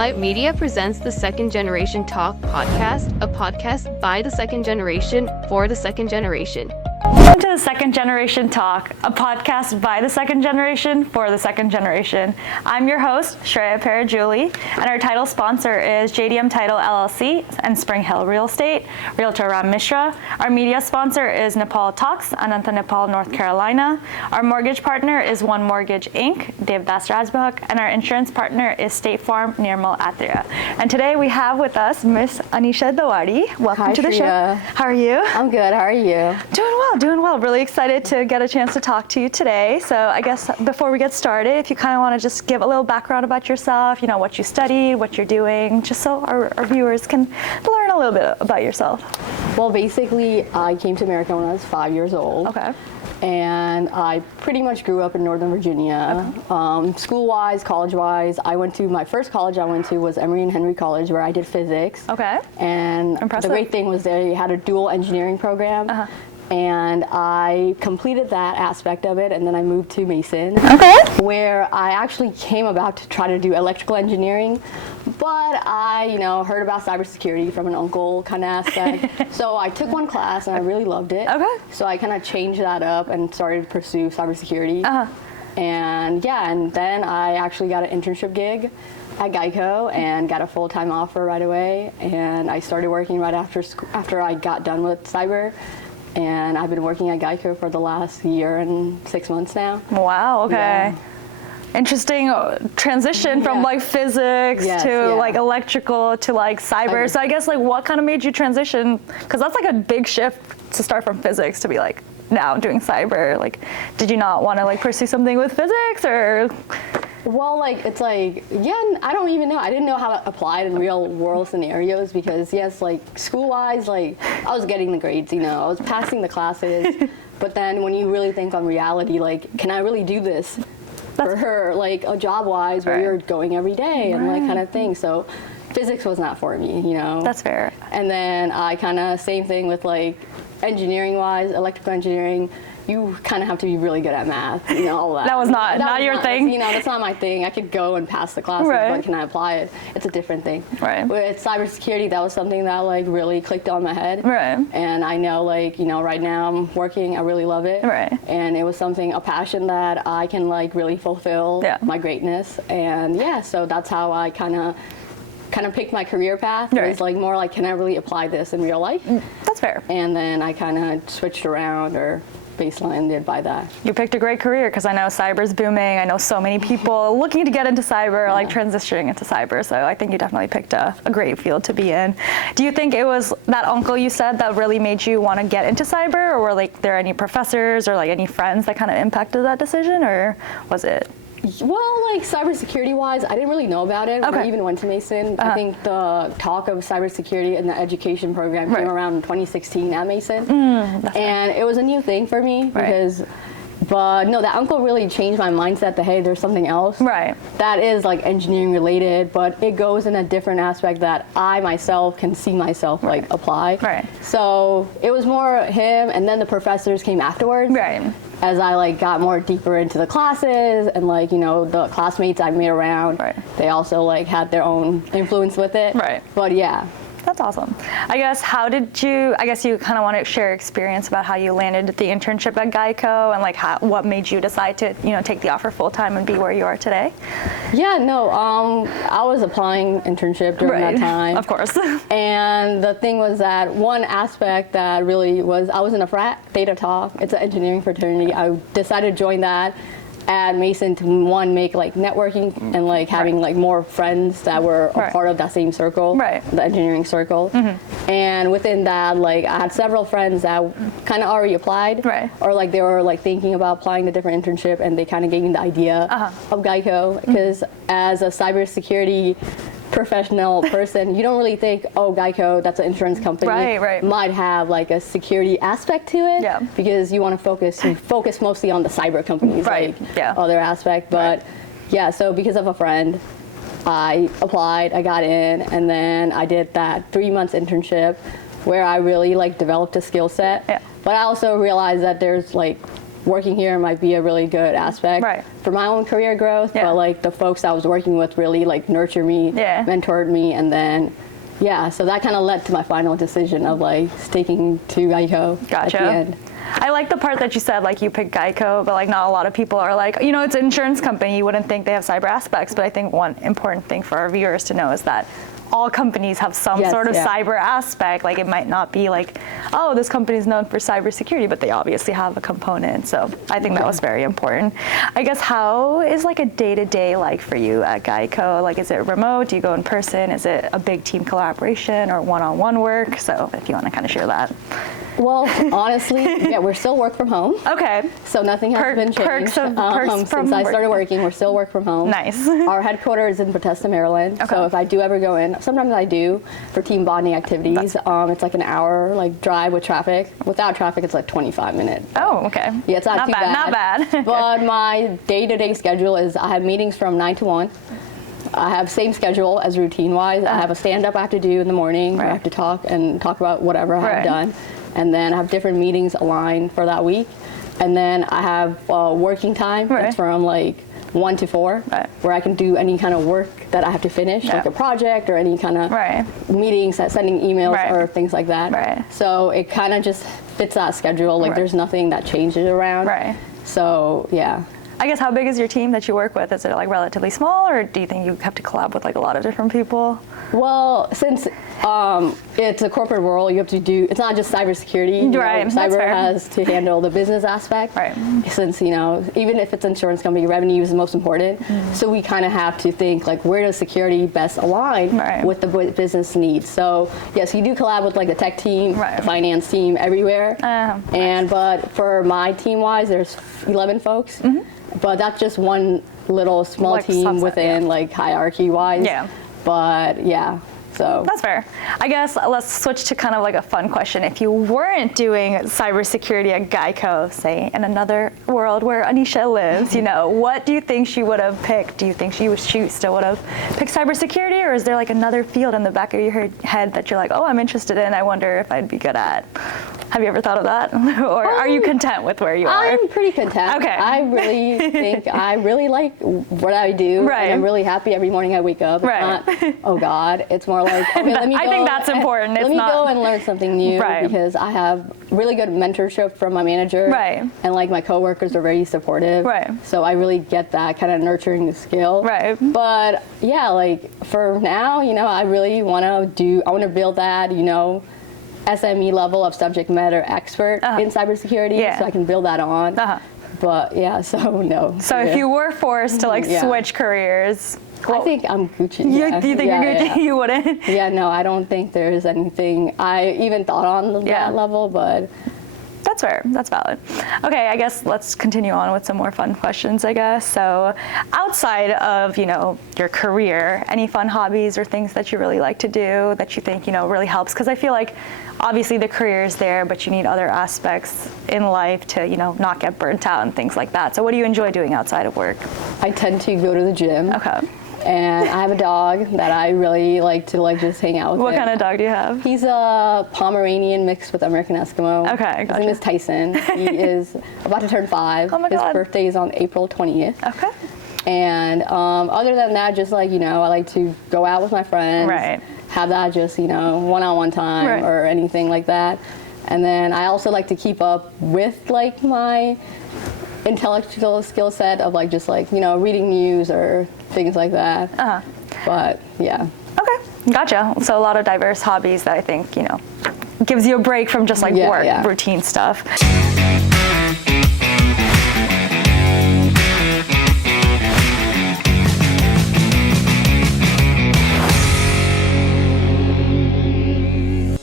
Spotlight Media presents the Second Generation Talk podcast, a podcast by the second generation for the second generation. Welcome to the Second Generation Talk, a podcast by the second generation for the second generation. I'm your host, Shreya Parajuli, and our title sponsor is JDM Title LLC and Spring Hill Real Estate, Realtor Ram Mishra. Our media sponsor is Nepal Talks, Ananta, Nepal, North Carolina. Our mortgage partner is One Mortgage Inc., Devdas Rajbahak, and our insurance partner is State Farm, Nirmal Atria. And today we have with us Miss Anisha Dawadi. Welcome Hi, to the Shreya. show. How are you? I'm good. How are you? Doing well. Really excited to get a chance to talk to you today. So I guess before we get started, if you kind of want to just give a little background about yourself, what you studied, what you're doing, just so our viewers can learn a little bit about yourself. Well, basically, I came to America when I was 5 years old. Okay. And I pretty much grew up in Northern Virginia. Okay. School-wise, college-wise, my first college I went to was Emory and Henry College, where I did physics. Okay. And Impressive. The great thing was they had a dual engineering program. Uh-huh. And I completed that aspect of it, and then I moved to Mason, where I actually came about to try to do electrical engineering, but I, heard about cybersecurity from an uncle kind of aspect. So I took one class, and I really loved it. Okay. So I kind of changed that up and started to pursue cybersecurity. Uh-huh. And then I actually got an internship gig at Geico and got a full-time offer right away, and I started working right after I got done with cyber. And I've been working at Geico for the last year and 6 months now. Wow, okay. Yeah. Interesting transition from physics to electrical to cyber. So I guess what kind of made you transition? Because that's a big shift to start from physics to be now doing cyber. Did you not want to pursue something with physics or? Well, I don't even know. I didn't know how to apply it in real world scenarios because, school-wise, I was getting the grades, I was passing the classes. But then when you really think on reality, can I really do this for her, a job-wise where you're going every day and kind of thing. So physics was not for me, That's fair. And then I kind of, same thing with engineering-wise, electrical engineering. You kind of have to be really good at math, all that. That was not your thing? That's not my thing. I could go and pass the classes, but can I apply it? It's a different thing. Right. With cybersecurity, that was something that really clicked on my head. Right. And I know right now I'm working, I really love it. Right. And it was a passion that I can really fulfill my greatness. And so that's how I kind of picked my career path. Right. It was more can I really apply this in real life? That's fair. And then I kind of switched around or baseline did by that. You picked a great career because I know cyber's booming. I know so many people looking to get into cyber, transitioning into cyber. So I think you definitely picked a great field to be in. Do you think it was that uncle you said that really made you want to get into cyber, or were there any professors or any friends that kind of impacted that decision, or was it? Well, cybersecurity-wise, I didn't really know about it when I even went to Mason. I think the talk of cybersecurity in the education program came around in 2016 at Mason. And it was a new thing for me because, but no, that uncle really changed my mindset that, hey, there's something else that is engineering related, but it goes in a different aspect that I myself can see myself apply. Right. So it was more him, and then the professors came afterwards. Right. As I got more deeper into the classes and the classmates I made around, they also had their own influence with it. Right. But yeah. That's awesome. I guess you kind of want to share experience about how you landed the internship at Geico and what made you decide to, take the offer full time and be where you are today? Yeah, no, I was applying internship during that time. Of course. And the thing was that one aspect that really was, I was in a frat, Theta Tau. It's an engineering fraternity. I decided to join that at Mason to make networking and having more friends that were a part of that same circle, the engineering circle. And within that, I had several friends that kind of already applied, or they were thinking about applying to different internship, and they kind of gave me the idea of Geico because as a cybersecurity professional person, you don't really think, oh, Geico, that's an insurance company, might have a security aspect to it, because you want to focus mostly on the cyber companies, other aspect. But so because of a friend, I applied, I got in, and then I did that 3 months internship where I really developed a skill set. But I also realized that there's working here might be a really good aspect Right. for my own career growth, Yeah. but like the folks I was working with really like nurtured me, Yeah. mentored me, and then so that kind of led to my final decision of like sticking to Geico Gotcha. at the end. I like the part that you said, like, you picked Geico, but, like, not a lot of people are like, you know, it's an insurance company. You wouldn't think they have cyber aspects, but I think one important thing for our viewers to know is that all companies have some Yes, sort of yeah. cyber aspect. Like, it might not be like, oh, this company is known for cybersecurity, but they obviously have a component. So I think that was very important. I guess, how is, like, a day-to-day like for you at Geico? Like, is it remote? Do you go in person? Is it a big team collaboration or one-on-one work? So if you want to kind of share that. Well, honestly, we're still work from home. Okay. So nothing has been changed. Perks from since I started working. working, we're still work from home. Nice. Our headquarters is in Bethesda, Maryland. Okay. So if I do ever go in, sometimes I do for team bonding activities. It's like an hour like drive with traffic. Without traffic, it's like 25 minutes. Oh, okay. Yeah, it's not too bad. Not bad. But my day-to-day schedule is I have meetings from 9 to 1. I have same schedule as routine-wise. I have a stand-up I have to do in the morning. Right. I have to talk about whatever I have Right. done. And then I have different meetings aligned for that week. And then I have working time. Right. That's from like 1 to 4, Right. where I can do any kind of work that I have to finish, Yeah. like a project or any kind of Right. meetings, sending emails Right. or things like that. Right. So it kind of just fits that schedule. Like Right. there's nothing that changes around. Right. So yeah. I guess, how big is your team that you work with? Is it like relatively small, or do you think you have to collab with like a lot of different people? Well, since it's a corporate world, you have to do, it's not just cybersecurity. You know, Right, that's cyber fair. has to handle the business aspect. Right. Since, you know, even if it's insurance company, revenue is the most important. So we kind of have to think like, where does security best align Right. with the business needs? So yes, you do collab with like the tech team, Right. the finance team, everywhere. Nice. But for my team wise, there's 11 folks. But that's just one little small Like team subset, within yeah. like hierarchy wise. Yeah. But yeah, so. That's fair. I guess let's switch to kind of like a fun question. If you weren't doing cybersecurity at Geico, say in another world where Anisha lives, you know, what do you think she would have picked? Do you think she still would have picked cybersecurity, or is there like another field in the back of your head that you're like, oh, I'm interested in, I wonder if I'd be good at? Have you ever thought of that? Or are you content with where you are? I'm pretty content. Okay. I really think I really like what I do. Right. And I'm really happy every morning I wake up. It's Right. not, oh God. It's more like, okay, let me go. I think that's important. Let It's me not- go and learn something new. Right. Because I have really good mentorship from my manager. Right. And like my coworkers are very supportive. Right. So I really get that kind of nurturing skill. Right. But yeah, like for now, you know, I really want to build that, you know, SME level of subject matter expert in cybersecurity, Yeah. so I can build that on. But yeah, so no. So if you were forced to like Yeah. switch careers, I think I'm Gucci. you Yeah. think Yeah, you're Gucci? yeah. You wouldn't? Yeah, no, I don't think there's anything I even thought on Yeah. that level, but That's fair. That's valid. Okay, I guess let's continue on with some more fun questions, I guess. So outside of, you know, your career, any fun hobbies or things that you really like to do that you think, you know, really helps? Because I feel like obviously the career is there, but you need other aspects in life to, you know, not get burnt out and things like that. So what do you enjoy doing outside of work? I tend to go to the gym. Okay. And I have a dog that I really like to like just hang out with. What him. kind of dog do you have? He's a Pomeranian mixed with American Eskimo. Okay, His gotcha. name is Tyson. He is about to turn 5. Oh my His God. birthday is on April 20th. Okay. And other than that, just like, you know, I like to go out with my friends. Right. Have that just, you know, one-on-one time Right. or anything like that. And then I also like to keep up with like my intellectual skill set of like just like, you know, reading news or things like that. But yeah. Okay, gotcha. So a lot of diverse hobbies that I think, you know, gives you a break from just like Yeah, work, yeah. routine stuff.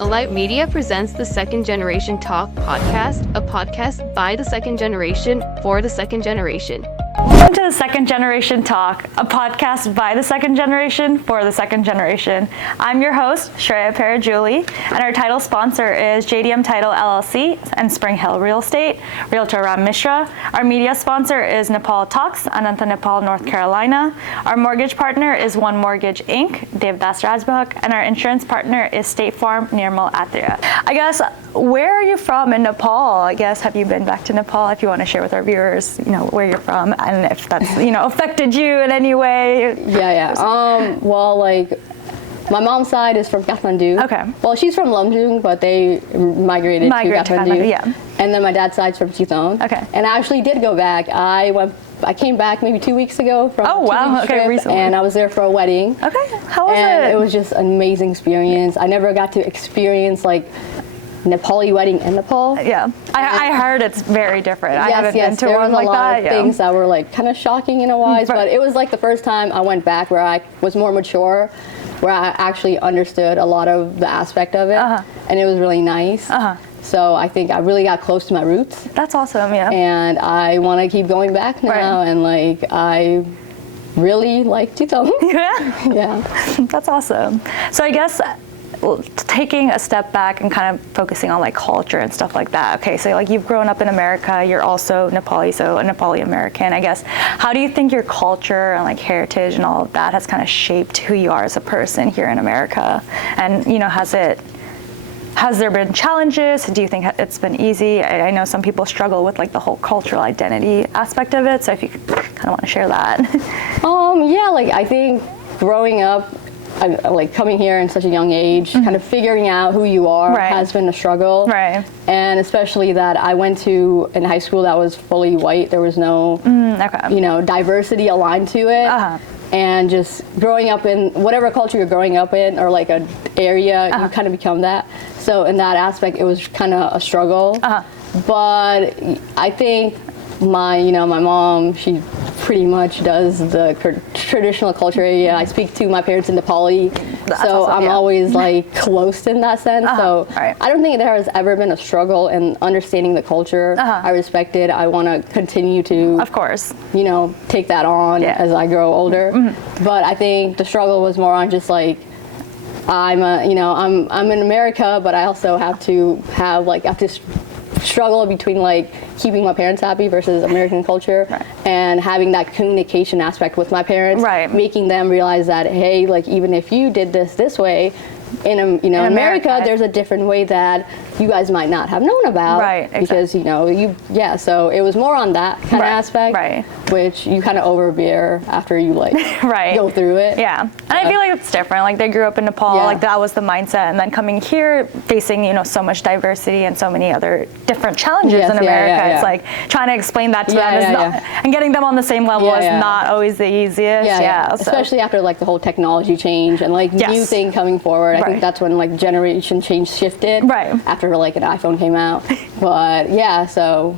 Alight Media presents the Second Generation Talk podcast, a podcast by the second generation for the second generation. Welcome to the Second Generation Talk, a podcast by the second generation for the second generation. I'm your host, Shreya Parajuli, and our title sponsor is JDM Title LLC and Spring Hill Real Estate, Realtor Ram Mishra. Our media sponsor is Nepal Talks, Ananta, Nepal, North Carolina. Our mortgage partner is One Mortgage Inc., Devdas Rajbahak, and our insurance partner is State Farm, Nirmal Atria. I guess, where are you from in Nepal? I guess, have you been back to Nepal? If you want to share with our viewers, where you're from and if that's, affected you in any way. Yeah. Well, like, my mom's side is from Kathmandu. Okay. Well, she's from Lumjung, but they migrated to Kathmandu. Yeah. And then my dad's side's from Chitone. Okay. And I actually did go back. I came back maybe 2 weeks ago from Oh, a wow. 2-week Okay, trip, recently. and I was there for a wedding. Okay. How was And it? it was just an amazing experience. I never got to experience like Nepali wedding in Nepal. Yeah. I heard it's very different. I haven't been to there one was like a lot that. of things that were like kind of shocking in a wise, Right. but it was like the first time I went back where I was more mature, where I actually understood a lot of the aspect of it, and it was really nice. So I think I really got close to my roots, That's awesome. Yeah. and I want to keep going back now, Right. and like I really like Chitone. Yeah. Yeah. That's awesome. So I guess taking a step back and kind of focusing on like culture and stuff like that. Okay, so like you've grown up in America, you're also Nepali, so a Nepali American, I guess. How do you think your culture and like heritage and all of that has kind of shaped who you are as a person here in America? And has there been challenges? Do you think it's been easy? I know some people struggle with like the whole cultural identity aspect of it, so if you kind of want to share that. Yeah, like I think growing up, like coming here in such a young age, kind of figuring out who you are Right. has been a struggle. Right. And especially that I went to in high school that was fully white. There was no, Okay. diversity aligned to it. And just growing up in whatever culture you're growing up in, or like an area, you kind of become that. So in that aspect, it was kind of a struggle. But I think my mom, she pretty much does the traditional culture area. I speak to my parents in Nepali, so awesome, I'm yeah. always like close in that sense. So Right. I don't think there has ever been a struggle in understanding the culture. I respect it. I want to continue to, Of course. take that on Yeah. as I grow older. But I think the struggle was more on just like, I'm in America, but I also have to struggle between like keeping my parents happy versus American culture, and having that communication aspect with my parents, Right. making them realize that, hey, like even if you did this way, in America, there's a different way that you guys might not have known about, Right, because so it was more on that kind Right, of aspect, right. which you kind of overbear after you like Right. go through it. Yeah, and I feel like it's different. Like they grew up in Nepal, Yeah. like that was the mindset, and then coming here, facing so much diversity and so many other different challenges Yes, in yeah, America. yeah. It's like trying to explain that to Yeah, them is yeah, not, yeah. and getting them on the same level Yeah, is yeah. not always the easiest. Yeah, so- especially after like the whole technology change and like Yes. new thing coming forward. I Right. think that's when like generation change shifted. Right. After like an iPhone came out. But yeah, so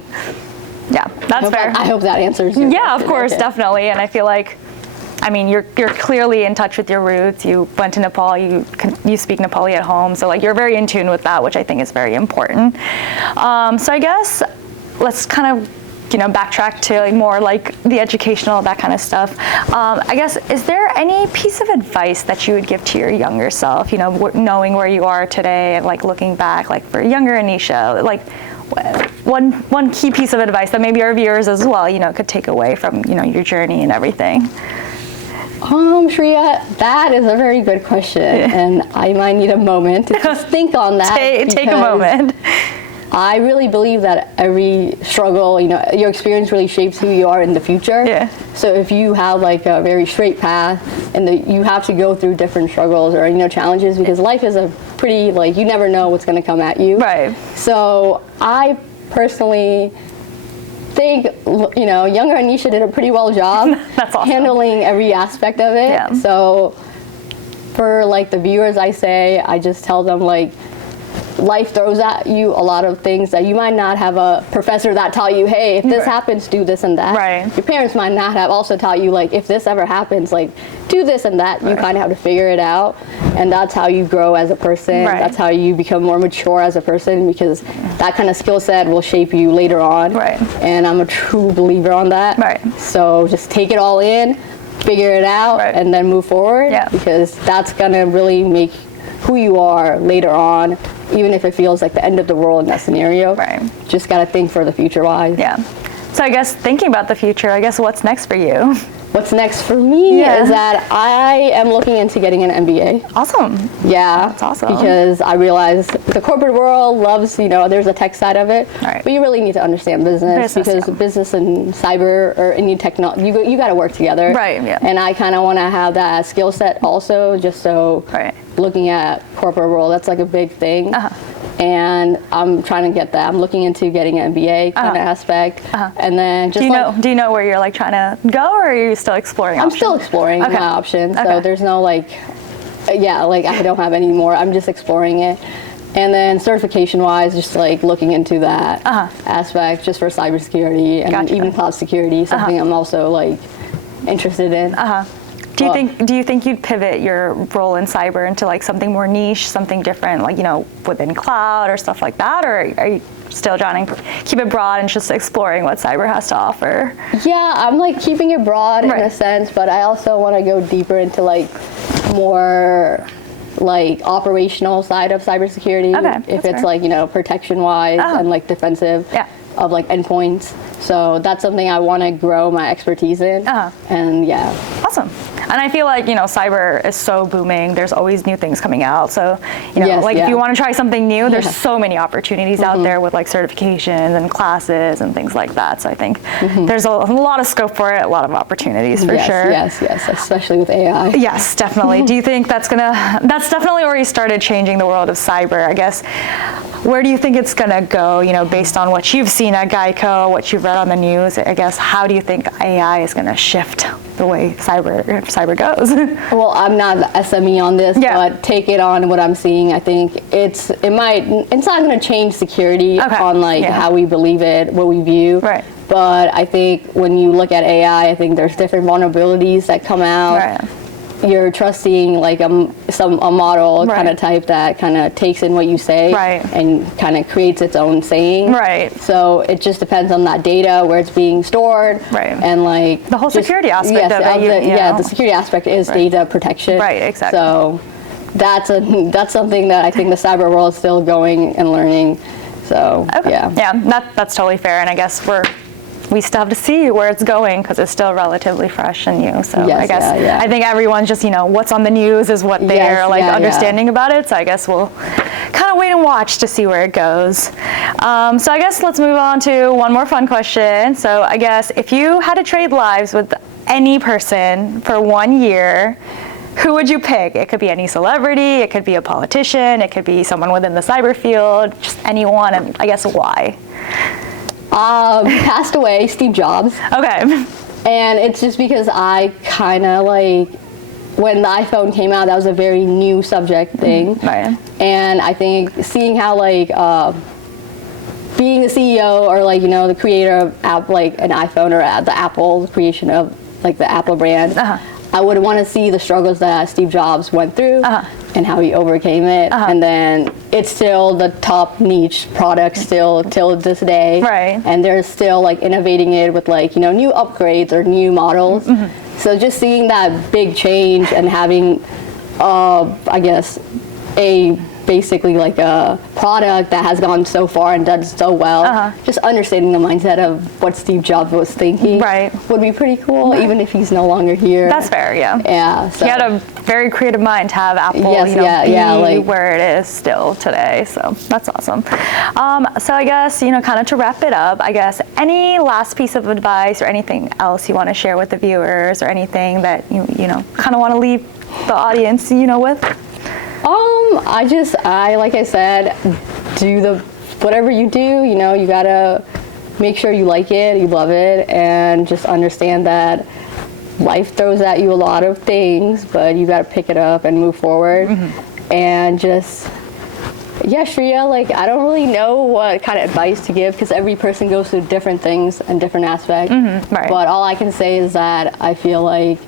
yeah, that's fair. I hope that answers your Yeah, of question. course, Okay. definitely. And I feel like, you're clearly in touch with your roots. You went to Nepal. You speak Nepali at home, so like you're very in tune with that, which I think is very important. So I guess let's kind of backtrack to like more like the educational, that kind of stuff. I guess, is there any piece of advice that you would give to your younger self? Knowing where you are today and like looking back, like for younger Anisha, like one key piece of advice that maybe our viewers as well, could take away from your journey and everything. Shreya, that is a very good question, and I might need a moment to just think on that. Take a because moment. I really believe that every struggle, your experience really shapes who you are in the future. Yeah. So if you have like a very straight path, and you have to go through different struggles or challenges, because life is a pretty like you never know what's going to come at you. Right. So I personally think younger Anisha did a pretty well job That's awesome. handling every aspect of it. Yeah. So for like the viewers, I just tell them like, life throws at you a lot of things that you might not have a professor that taught you, hey, if this happens, do this and that. Right. Your parents might not have also taught you, like, if this ever happens, like, do this and that. You kind of have to figure it out. And that's how you grow as a person. Right. That's how you become more mature as a person, because that kind of skill set will shape you later on. Right. And I'm a true believer on that. Right. So just take it all in, figure it out, Right. and then move forward. Yeah. Because that's going to really make who you are later on, even if it feels like the end of the world in that scenario. Right. Just got to think for the future wise. Yeah. So I guess thinking about the future, I guess what's next for you? What's next for me Yeah. is that I am looking into getting an MBA. Awesome. Yeah. That's awesome. Because I realize the corporate world loves, there's a tech side of it, Right. but you really need to understand business because yeah. business and cyber or any technology, you got to work together. Right, yeah. And I kind of want to have that skill set also, just so Right. looking at corporate world, that's like a big thing. Uh-huh. And I'm trying to get that. I'm looking into getting an MBA kind of aspect. And then just Do you know where you're like trying to go, or are you still exploring I'm options? still exploring Okay. my options. Okay. So there's no like I don't have any more. I'm just exploring it. And then certification wise, just like looking into that aspect just for cybersecurity and Gotcha. even cloud security, something I'm also like interested in. Do you think you'd pivot your role in cyber into like something more niche, something different, like within cloud or stuff like that, or are you still trying to keep it broad and just exploring what cyber has to offer? Yeah, I'm like keeping it broad in Right. a sense, but I also want to go deeper into like more like operational side of cybersecurity. Okay, if that's it's fair. like protection wise and like defensive Yeah. of like endpoints. So that's something I want to grow my expertise in. And yeah. Awesome. And I feel like, cyber is so booming. There's always new things coming out. So, Yes, if yeah. you want to try something new, there's Yeah. so many opportunities out there with like certifications and classes and things like that. So I think there's a lot of scope for it, a lot of opportunities for yes, sure. Yes, especially with AI. Yes, definitely. Do you think that's definitely already started changing the world of cyber, I guess? Where do you think it's going to go, based on what you've seen at Geico, what you've read on the news? I guess, how do you think AI is going to shift the way cyber goes? Well, I'm not the SME on this, Yeah. but take it on what I'm seeing. I think it's not going to change security Okay. on like Yeah. how we believe it, what we view. Right. But I think when you look at AI, I think there's different vulnerabilities that come out. Right. You're trusting like a model Right. kind of type that kind of takes in what you say Right. and kind of creates its own saying. Right. So it just depends on that data, where it's being stored. Right. And like The whole security aspect yes, of it, the security aspect is data protection. Right, exactly. So that's something that I think the cyber world is still going and learning. So Okay. yeah. That's totally fair. And I guess we still have to see where it's going because it's still relatively fresh and new. So Yes, I guess yeah. I think everyone's just, what's on the news is what they're Yes, yeah. understanding about it. So I guess we'll kind of wait and watch to see where it goes. So I guess let's move on to one more fun question. So I guess if you had to trade lives with any person for 1 year, who would you pick? It could be any celebrity, it could be a politician, it could be someone within the cyber field, just anyone, and I guess why? Passed away, Steve Jobs. Okay. And it's just because I kind of like, when the iPhone came out, that was a very new subject thing. Right. And I think seeing how like being the CEO or like, the creator of an iPhone or the Apple creation of like the Apple brand, I would want to see the struggles that Steve Jobs went through and how he overcame it. And then it's still the top niche product still till this day. Right. And they're still like innovating it with like, new upgrades or new models. So just seeing that big change and having, I guess, basically like a product that has gone so far and done so well, just understanding the mindset of what Steve Jobs was thinking would be pretty cool, even if he's no longer here. That's fair, yeah. Yeah. So. He had a very creative mind to have Apple, be where it is still today. So that's awesome. So I guess, kind of to wrap it up, I guess any last piece of advice or anything else you want to share with the viewers or anything that you kind of want to leave the audience, with? Like I said, do whatever you do, you gotta make sure you like it, you love it, and just understand that life throws at you a lot of things, but you gotta pick it up and move forward. And just, Yeah, Shreya, like I don't really know what kind of advice to give because every person goes through different things and different aspects. Right. But all I can say is that I feel like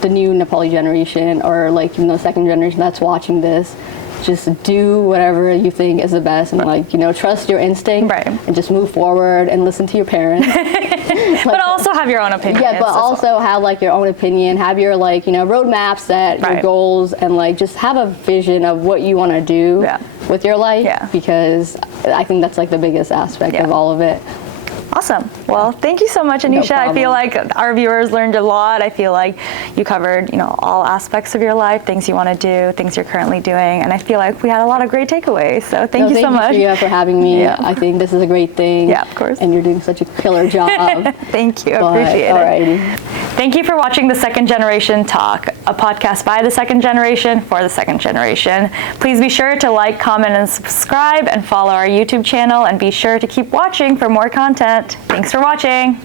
the new Nepali generation or like, second generation that's watching this, just do whatever you think is the best and like, trust your instinct Right. and just move forward and listen to your parents. But also have your own opinion. Yeah, but also have like your own opinion, have your like, roadmap set, your Right. goals, and like just have a vision of what you want to do Yeah. with your life Yeah. because I think that's like the biggest aspect Yeah. of all of it. Awesome. Well, thank you so much, Anisha. I problem. feel like our viewers learned a lot. I feel like you covered, all aspects of your life, things you want to do, things you're currently doing, and I feel like we had a lot of great takeaways. So thank you so much. Thank you, Shreya, for having me. Yeah. I think this is a great thing. Yeah, of course. And you're doing such a killer job. Thank you. Appreciate it. Alrighty. Thank you for watching The Second Generation Talk, a podcast by the second generation for the second generation. Please be sure to like, comment, and subscribe, and follow our YouTube channel, and be sure to keep watching for more content. Thanks for watching.